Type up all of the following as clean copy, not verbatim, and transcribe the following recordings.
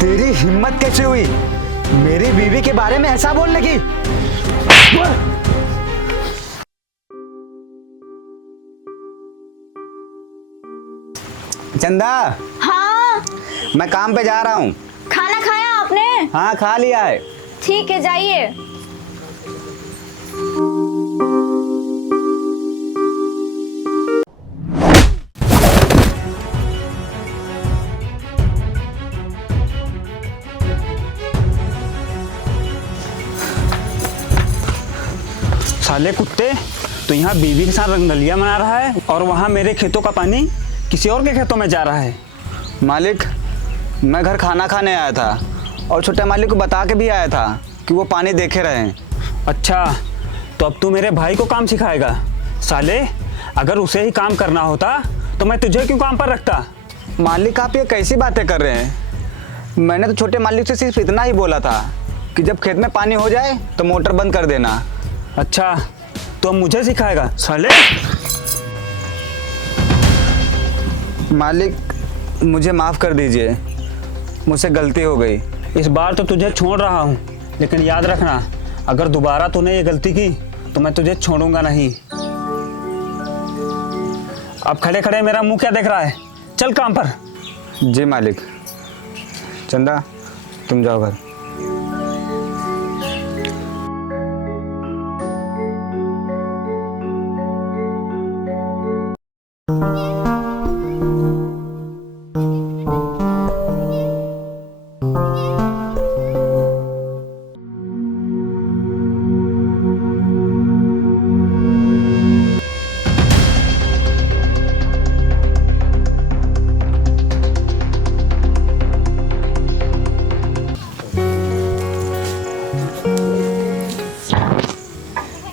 तेरी हिम्मत कैसे हुई मेरी बीवी के बारे में ऐसा बोलने की? चंदा, हाँ। मैं काम पे जा रहा हूँ। खाना खाया आपने? हाँ, खा लिया है। ठीक है, जाइए। साले कुत्ते, तो यहाँ बीवी के साथ रंगदलिया मना रहा है और वहाँ मेरे खेतों का पानी किसी और के खेतों में जा रहा है। मालिक, मैं घर खाना खाने आया था और छोटे मालिक को बता के भी आया था कि वो पानी देखे रहे। अच्छा, तो अब तू मेरे भाई को काम सिखाएगा? साले, अगर उसे ही काम करना होता तो मैं तुझे क्यों काम पर रखता? मालिक, आप ये कैसी बातें कर रहे हैं? मैंने तो छोटे मालिक से सिर्फ इतना ही बोला था कि जब खेत में पानी हो जाए तो मोटर बंद कर देना। अच्छा, तो अब मुझे सिखाएगा? साले, मालिक, मुझे माफ़ कर दीजिए, मुझसे गलती हो गई। इस बार तो तुझे छोड़ रहा हूँ, लेकिन याद रखना, अगर दोबारा तूने ये गलती की तो मैं तुझे छोड़ूंगा नहीं। अब खड़े खड़े मेरा मुंह क्या देख रहा है? चल काम पर। जी मालिक। चंदा, तुम जाओ घर।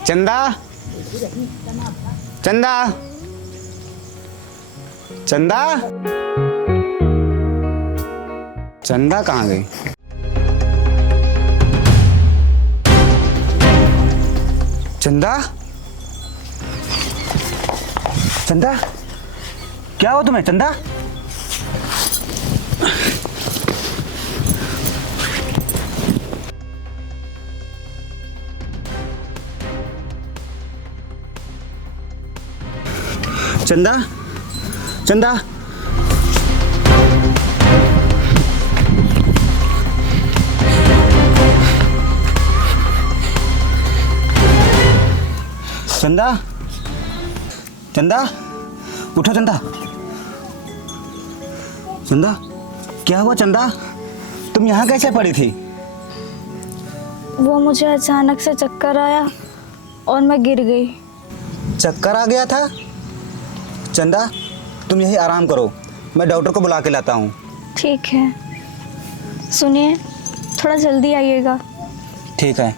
चंदा, चंदा, चंदा, चंदा कहाँ गई? चंदा, चंदा, क्या हो तुम्हें? चंदा, चंदा, चंदा, चंदा, चंदा, उठो चंदा। चंदा, क्या हुआ चंदा? तुम यहाँ कैसे पड़ी थी? वो मुझे अचानक से चक्कर आया और मैं गिर गई। चक्कर आ गया था? चंदा, तुम यही आराम करो, मैं डॉक्टर को बुला के लाता हूँ। ठीक है। सुनिए, थोड़ा जल्दी आइएगा। ठीक है।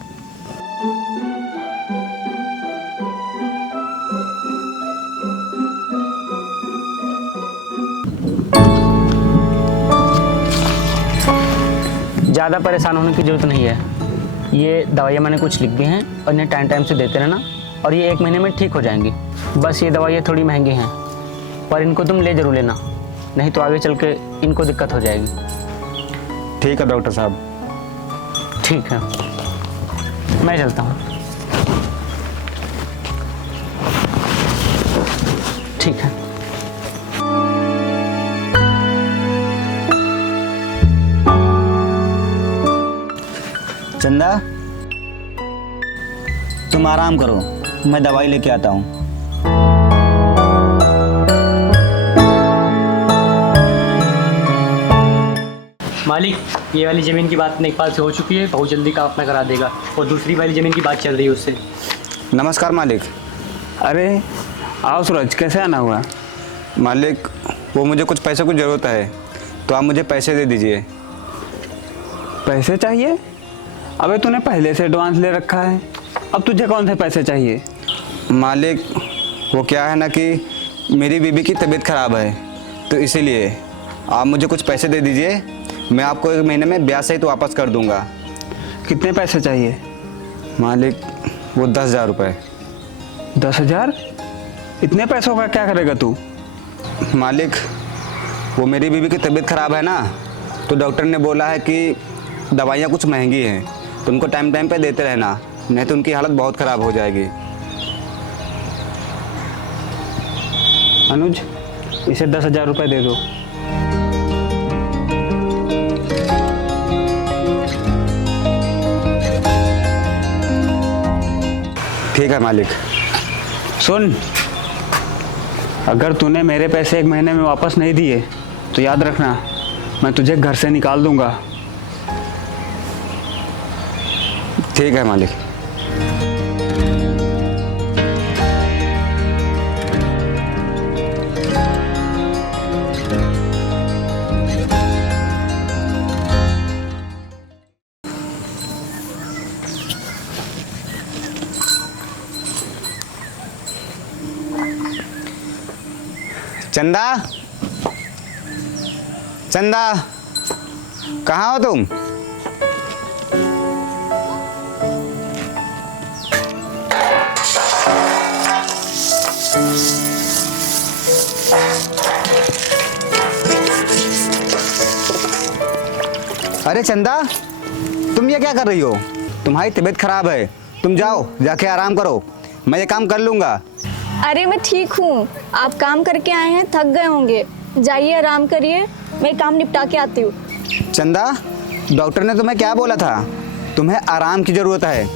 ज़्यादा परेशान होने की ज़रूरत नहीं है। ये दवाइयाँ मैंने कुछ लिख दी हैं और इन्हें टाइम टाइम से देते रहना, और ये 1 महीने में ठीक हो जाएंगी। बस ये दवाइयाँ थोड़ी महंगी हैं, पर इनको तुम ले ज़रूर लेना, नहीं तो आगे चल के इनको दिक्कत हो जाएगी। ठीक है डॉक्टर साहब। ठीक है, मैं चलता हूँ। ठीक है। चंदा, तुम आराम करो, मैं दवाई लेके आता हूँ। मालिक, ये वाली ज़मीन की बात लेखपाल से हो चुकी है, बहुत जल्दी काम अपना करा देगा, और दूसरी वाली ज़मीन की बात चल रही है उससे। नमस्कार मालिक। अरे आओ सूरज, कैसे आना हुआ? मालिक, वो मुझे कुछ पैसों की ज़रूरत है, तो आप मुझे पैसे दे दीजिए। पैसे चाहिए? अबे तूने पहले से एडवांस ले रखा है, अब तुझे कौन से पैसे चाहिए? मालिक, वो क्या है ना कि मेरी बीबी की तबीयत ख़राब है, तो इसीलिए आप मुझे कुछ पैसे दे दीजिए, मैं आपको 1 महीने में ब्याज सहित वापस कर दूंगा। कितने पैसे चाहिए? मालिक, वो 10,000 रुपये। 10,000? इतने पैसों का क्या करेगा तू? मालिक, वो मेरी बीवी की तबीयत ख़राब है ना, तो डॉक्टर ने बोला है कि दवाइयाँ कुछ महंगी हैं, तो उनको टाइम टाइम पे देते रहना, नहीं तो उनकी हालत बहुत ख़राब हो जाएगी। अनुज, इसे 10,000 रुपये दे दो। ठीक है मालिक। सुन, अगर तूने मेरे पैसे 1 महीने में वापस नहीं दिए तो याद रखना, मैं तुझे घर से निकाल दूंगा। ठीक है मालिक। चंदा, चंदा, कहाँ हो तुम? अरे चंदा, तुम ये क्या कर रही हो? तुम्हारी तबीयत खराब है, तुम जाओ जाके आराम करो, मैं ये काम कर लूँगा। अरे मैं ठीक हूँ, आप काम करके आए हैं, थक गए होंगे, जाइए आराम करिए, मैं काम निपटा के आती हूँ। चंदा, डॉक्टर ने तुम्हें क्या बोला था? तुम्हें आराम की ज़रूरत है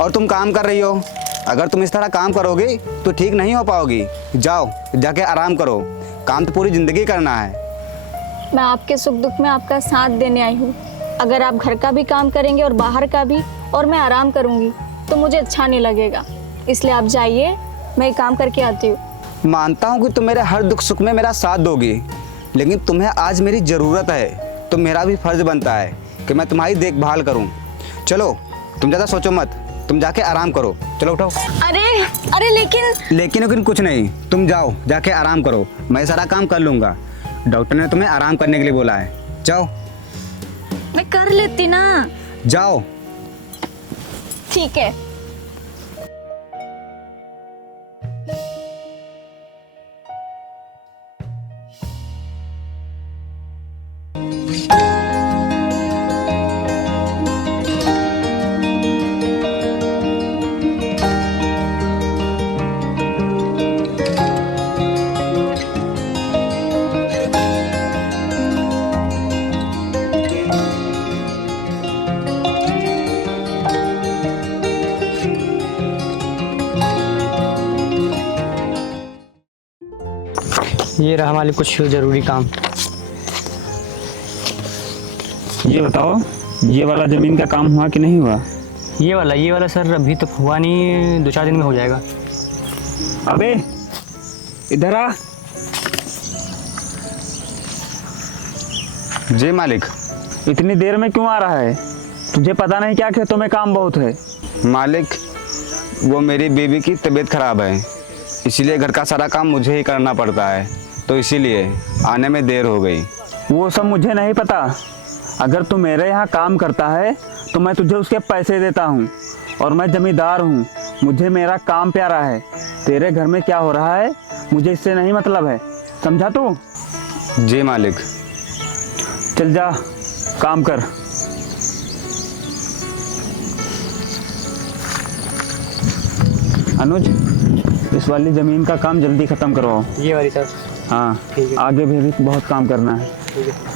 और तुम काम कर रही हो। अगर तुम इस तरह काम करोगी तो ठीक नहीं हो पाओगी। जाओ जाके आराम करो, काम तो पूरी ज़िंदगी करना है। मैं आपके सुख दुख में आपका साथ देने आई हूँ। अगर आप घर का भी काम करेंगे और बाहर का भी, और मैं आराम करूँगी तो मुझे अच्छा नहीं लगेगा, इसलिए आप जाइए, मैं काम करके आती हूँ। मानता हूँ कि तुम मेरे हर दुख सुख में मेरा साथ दोगी, लेकिन तुम्हें आज मेरी ज़रूरत है, तो मेरा भी फ़र्ज़ बनता है कि मैं तुम्हारी देखभाल करूँ। चलो, तुम ज़्यादा सोचो मत, तुम जाके आराम करो। चलो उठो। अरे लेकिन कुछ नहीं, तुम जाओ जाके आराम करो, मैं सारा काम कर लूँगा। डॉक्टर ने तुम्हें आराम करने के लिए बोला है, जाओ। मैं कर लेती ना। जाओ। ठीक है। ये रहा हमारे कुछ ज़रूरी काम। ये बताओ, ये वाला ज़मीन का काम हुआ कि नहीं हुआ? ये वाला सर अभी तक हुआ नहीं, 2-4 दिन में हो जाएगा। अबे इधर आ। जी मालिक। इतनी देर में क्यों आ रहा है? तुझे पता नहीं क्या खेतों में काम बहुत है? मालिक, वो मेरी बीवी की तबीयत खराब है, इसीलिए घर का सारा काम मुझे ही करना पड़ता है, तो इसीलिए आने में देर हो गई। वो सब मुझे नहीं पता। अगर तू मेरे यहाँ काम करता है तो मैं तुझे उसके पैसे देता हूँ, और मैं जमींदार हूँ, मुझे मेरा काम प्यारा है। तेरे घर में क्या हो रहा है मुझे इससे नहीं मतलब है, समझा तू? जी मालिक। चल जा, काम कर। अनुज, इस वाली ज़मीन का काम जल्दी ख़त्म करवाओ। ये वाली सर। हाँ, ठीक है। आगे भी बहुत काम करना है। ठीक है।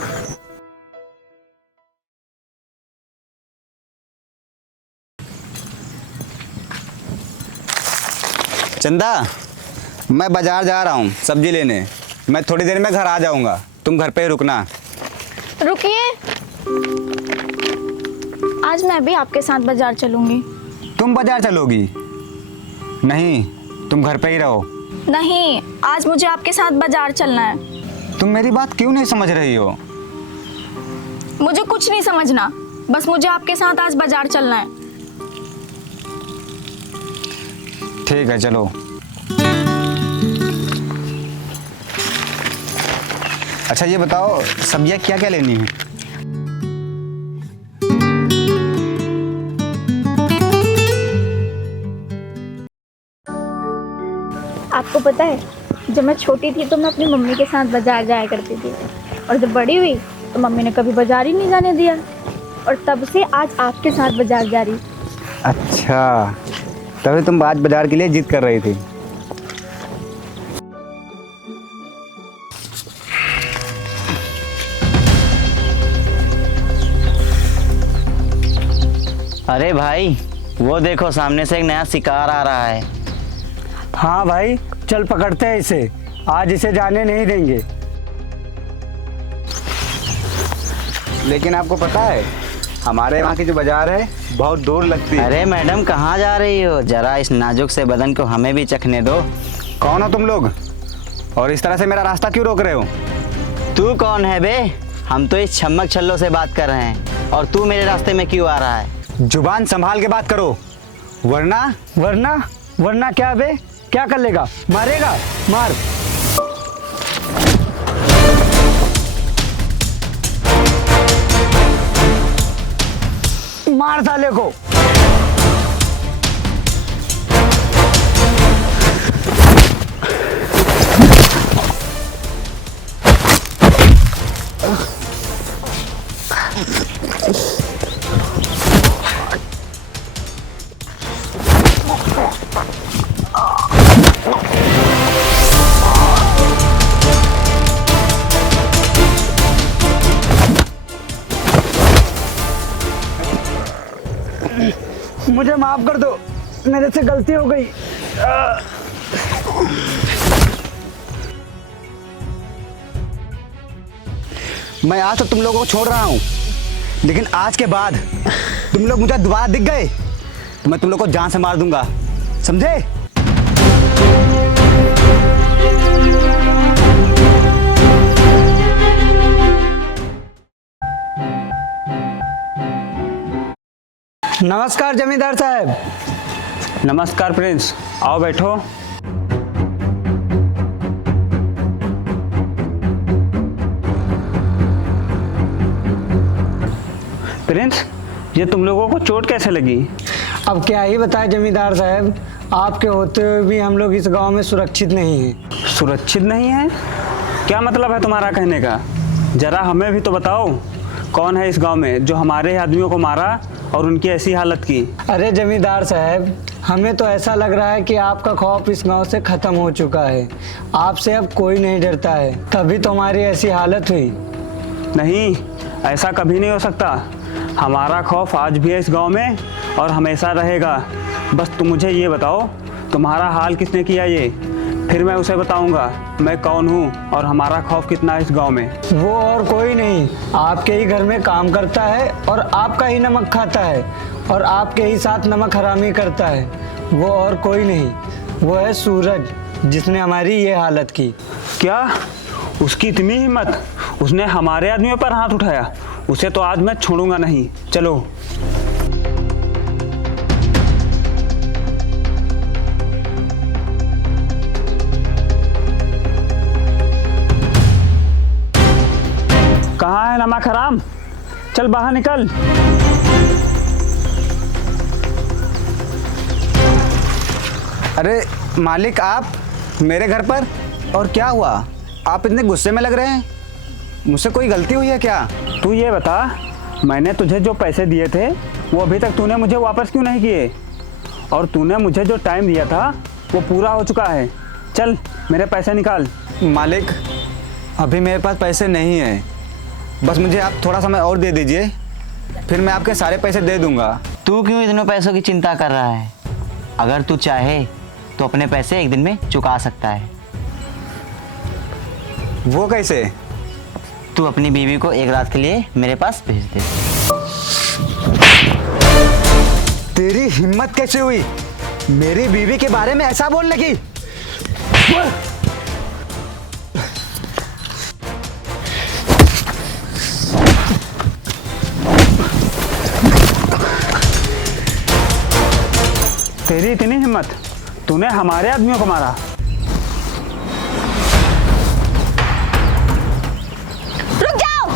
चंदा, मैं बाजार जा रहा हूँ सब्जी लेने, मैं थोड़ी देर में घर आ जाऊँगा, तुम घर पे ही रुकना। रुकिए, आज मैं भी आपके साथ बाजार चलूंगी। तुम बाजार चलोगी? नहीं, तुम घर पे ही रहो। नहीं, आज मुझे आपके साथ बाजार चलना है। तुम मेरी बात क्यों नहीं समझ रही हो? मुझे कुछ नहीं समझना, बस मुझे आपके साथ आज बाजार चलना है। ठीक है, चलो। अच्छा ये बताओ, सब्जियाँ क्या क्या लेनी है? आपको पता है, जब मैं छोटी थी तो मैं अपनी मम्मी के साथ बाजार जाया करती थी, और जब बड़ी हुई तो मम्मी ने कभी बाजार ही नहीं जाने दिया, और तब से आज आपके साथ बाजार जा रही। अच्छा, तभी तुम आज बाजार के लिए जिद कर रही थी। अरे भाई, वो देखो सामने से एक नया शिकार आ रहा है। हाँ भाई, चल पकड़ते हैं इसे, आज इसे जाने नहीं देंगे। लेकिन आपको पता है हमारे यहाँ की जो बाजार है बहुत दूर लगती है। अरे मैडम, कहाँ जा रही हो? जरा इस नाजुक से बदन को हमें भी चखने दो। कौन हो तुम लोग, और इस तरह से मेरा रास्ता क्यों रोक रहे हो? तू कौन है बे? हम तो इस छम्मक छल्लों से बात कर रहे हैं, और तू मेरे रास्ते में क्यों आ रहा है? जुबान संभाल के बात करो, वरना वरना क्या बे? क्या कर लेगा? मारेगा? मार। मार साले को। मुझे माफ कर दो, मेरे से गलती हो गई। मैं आज तक तुम लोगों को छोड़ रहा हूँ, लेकिन आज के बाद तुम लोग मुझे दोबारा दिख गए तो मैं तुम लोग को जान से मार दूंगा, समझे? नमस्कार जमींदार साहब। नमस्कार प्रिंस, आओ बैठो। प्रिंस, ये तुम लोगों को चोट कैसे लगी? अब क्या ही बताएं जमींदार साहब, आपके होते हुए भी हम लोग इस गांव में सुरक्षित नहीं हैं। सुरक्षित नहीं है? क्या मतलब है तुम्हारा कहने का? जरा हमें भी तो बताओ, कौन है इस गांव में जो हमारे आदमियों को मारा और उनकी ऐसी हालत की? अरे जमींदार साहब, हमें तो ऐसा लग रहा है कि आपका खौफ इस गांव से खत्म हो चुका है। आपसे अब कोई नहीं डरता है, तभी तो हमारी ऐसी हालत हुई। नहीं, ऐसा कभी नहीं हो सकता। हमारा खौफ आज भी है इस गांव में और हमेशा रहेगा। बस तुम मुझे ये बताओ, तुम्हारा हाल किसने किया ये? फिर मैं उसे बताऊंगा मैं कौन हूँ और हमारा खौफ कितना है इस गांव में। वो और कोई नहीं, आपके ही घर में काम करता है और आपका ही नमक खाता है और आपके ही साथ नमक हरामी करता है। वो और कोई नहीं, वो है सूरज, जिसने हमारी ये हालत की। क्या? उसकी इतनी हिम्मत? उसने हमारे आदमियों पर हाथ उठाया? उसे तो आज मैं छोड़ूंगा नहीं। चलो। कहाँ है नमक हराम? चल बाहर निकल। अरे मालिक, आप मेरे घर पर? और क्या हुआ, आप इतने गुस्से में लग रहे हैं? मुझसे कोई गलती हुई है क्या? तू ये बता, मैंने तुझे जो पैसे दिए थे वो अभी तक तूने मुझे वापस क्यों नहीं किए? और तूने मुझे जो टाइम दिया था वो पूरा हो चुका है। चल मेरे पैसे निकाल। मालिक, अभी मेरे पास पैसे नहीं हैं, बस मुझे आप थोड़ा समय और दे दीजिए, फिर मैं आपके सारे पैसे दे दूंगा। तू क्यों इतने पैसों की चिंता कर रहा है? अगर तू चाहे तो अपने पैसे एक दिन में चुका सकता है। वो कैसे? तू अपनी बीवी को एक रात के लिए मेरे पास भेज दे। तेरी हिम्मत कैसे हुई मेरी बीवी के बारे में ऐसा बोलने की? तेरी इतनी हिम्मत? तूने हमारे आदमियों को मारा? रुक जाओ।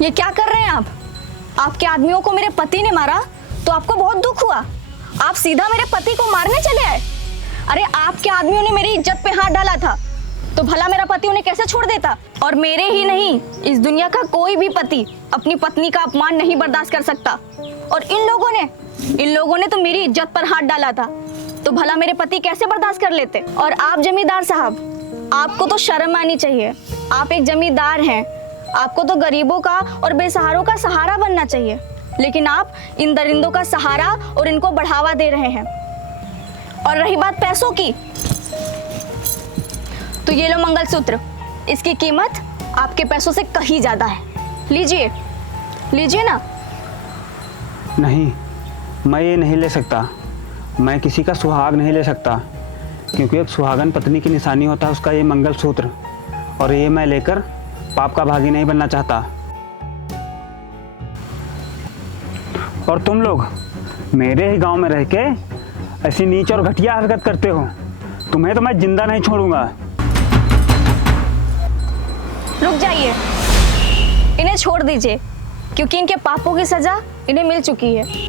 ये क्या कर रहे हैं आप? आपके आदमियों को मेरे पति ने मारा तो आपको बहुत दुख हुआ, आप सीधा मेरे पति को मारने चले आए। अरे आपके आदमियों ने मेरी इज्जत पे हाथ डाला था तो भला मेरा पति उन्हें कैसे छोड़ देता। और मेरे ही नहीं, इस दुनिया का कोई भी पति अपनी पत्नी का अपमान नहीं बर्दाश्त कर सकता। और इन लोगों ने तो मेरी इज्जत पर हाथ डाला था तो भला मेरे पति कैसे बर्दाश्त कर लेते। और आप जमींदार साहब, आपको तो शर्म आनी चाहिए। आप एक जमींदार हैं, आपको तो गरीबों का और बेसहारों का सहारा बनना चाहिए, लेकिन आप इन दरिंदों का सहारा और इनको बढ़ावा दे रहे हैं। और रही बात पैसों की, तो ये लो मंगलसूत्र, इसकी कीमत आपके पैसों से कहीं ज्यादा है। लीजिए, लीजिए ना। नहीं, मैं ये नहीं ले सकता। मैं किसी का सुहाग नहीं ले सकता, क्योंकि एक सुहागन पत्नी की निशानी होता है उसका ये मंगलसूत्र, और ये मैं लेकर पाप का भागी नहीं बनना चाहता। और तुम लोग मेरे ही गांव में रह के ऐसी नीच और घटिया हरकत करते हो, तुम्हें तो मैं जिंदा नहीं छोड़ूंगा। रुक जाइए, इन्हें छोड़ दीजिए, क्योंकि इनके पापों की सजा इन्हें मिल चुकी है।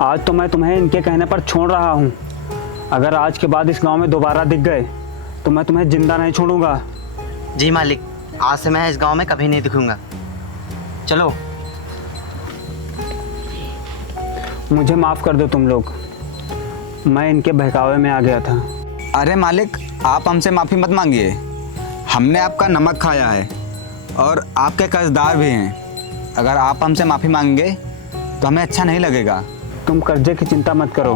आज तो मैं तुम्हें इनके कहने पर छोड़ रहा हूँ। अगर आज के बाद इस गांव में दोबारा दिख गए तो मैं तुम्हें जिंदा नहीं छोड़ूंगा। जी मालिक, आज से मैं इस गांव में कभी नहीं दिखूंगा। चलो। मुझे माफ़ कर दो तुम लोग, मैं इनके बहकावे में आ गया था। अरे मालिक, आप हमसे माफ़ी मत मांगिए। हमने आपका नमक खाया है और आपके कर्जदार भी हैं। अगर आप हमसे माफ़ी मांगेंगे तो हमें अच्छा नहीं लगेगा। तुम कर्जे की चिंता मत करो,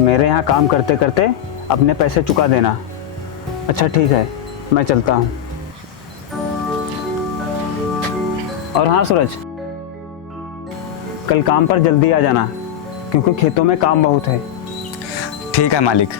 मेरे यहाँ काम करते करते अपने पैसे चुका देना। अच्छा ठीक है, मैं चलता हूँ। और हाँ सूरज, कल काम पर जल्दी आ जाना, क्योंकि खेतों में काम बहुत है। ठीक है मालिक।